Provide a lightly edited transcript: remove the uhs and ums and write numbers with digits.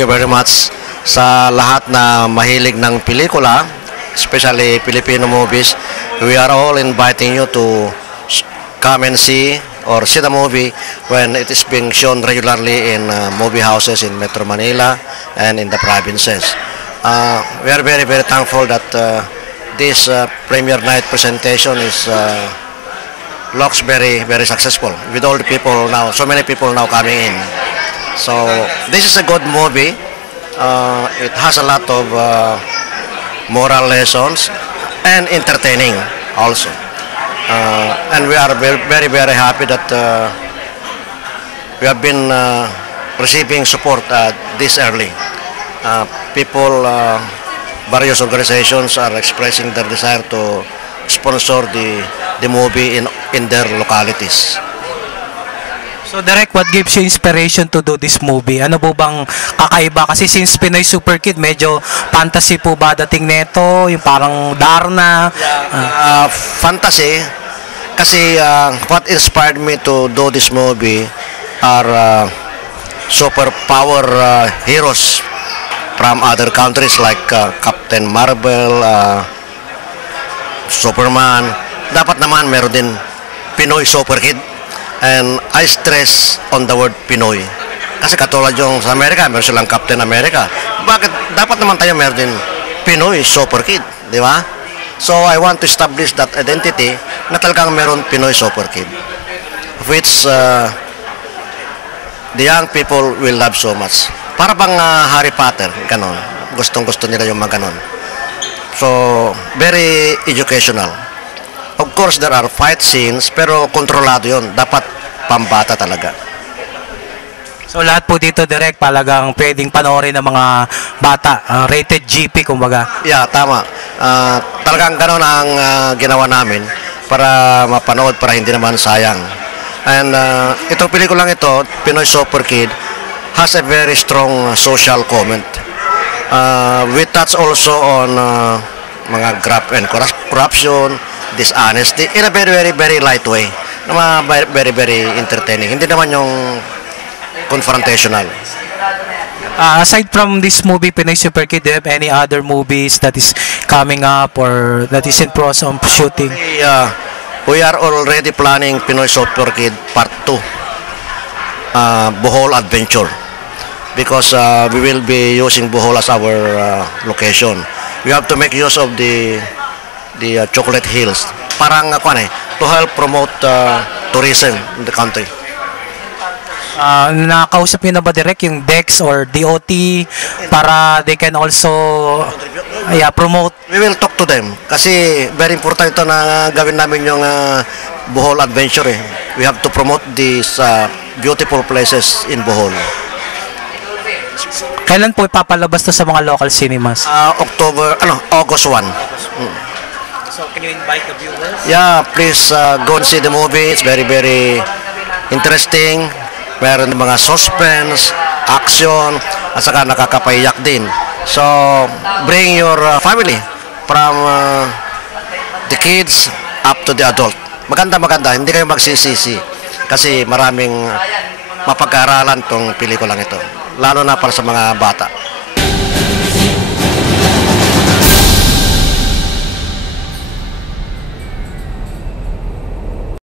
you very much sa lahat na mahilig ng pelikula, especially Filipino movies. We are all inviting you to come and see or see the movie when it is being shown regularly in movie houses in Metro Manila and in the provinces. We are very, very thankful that this premiere night presentation looks very, very successful with all the people now, so many people now coming in. So this is a good movie. It has a lot of moral lessons and entertaining also. And we are very, very happy that we have been receiving support this early. People, various organizations are expressing their desire to sponsor the movie in their localities. So Direk, what gives you inspiration to do this movie? Ano po bang kakaiba? Kasi since Pinoy Super Kid, medyo fantasy po ba dating neto? Yung parang Darna? Fantasy. Kasi what inspired me to do this movie are superpower heroes from other countries like Captain Marvel, Superman. Dapat naman meron din Pinoy Super Kid. And I stress on the word Pinoy. Kasi katulad yung sa Amerika, meron silang Captain America. Bakit? Dapat naman tayo meron din Pinoy Super Kid, di ba? So I want to establish that identity na talagang meron Pinoy Super Kid, which the young people will love so much. Para bang Harry Potter, ganon. Gustong-gusto nila yung mga ganon. So, very educational. Of course, there are fight scenes, pero kontrolado yon. Dapat pambata talaga. So lahat po dito, Direk, talagang pwedeng panoorin ng mga bata. Rated GP, kumbaga. Yeah, tama. Talagang ganon ang ginawa namin para mapanood, para hindi naman sayang. And itong pelikulang ito, Pinoy Super Kid, has a very strong social comment. We touch also on mga graft and corruption, dishonesty in a very, very, very light way. Very, very entertaining. Hindi naman yung confrontational. Aside from this movie, Pinoy Super Kid, do you have any other movies that is coming up or that is in process of shooting? We are already planning Pinoy Super Kid Part 2, Bohol Adventure, because we will be using Bohol as our location. We have to make use of the Chocolate Hills, parang to help promote tourism in the country. Nakausap niyo na ba direct yung DEX or DOT para they can also promote? We will talk to them kasi very important ito na gawin namin yung Bohol Adventure. We have to promote these beautiful places in Bohol. Kailan po ipapalabas to sa mga local cinemas? August 1. So can you invite the viewers? Yeah, please go and see the movie. It's very, very interesting. Meron mga suspense, action, at saka nakakapayak din. So, bring your family from the kids up to the adult. Maganda. Hindi kayo magsisisi. Kasi maraming mapag-aaralan tong pelikulang ito. Lalo na para sa mga bata.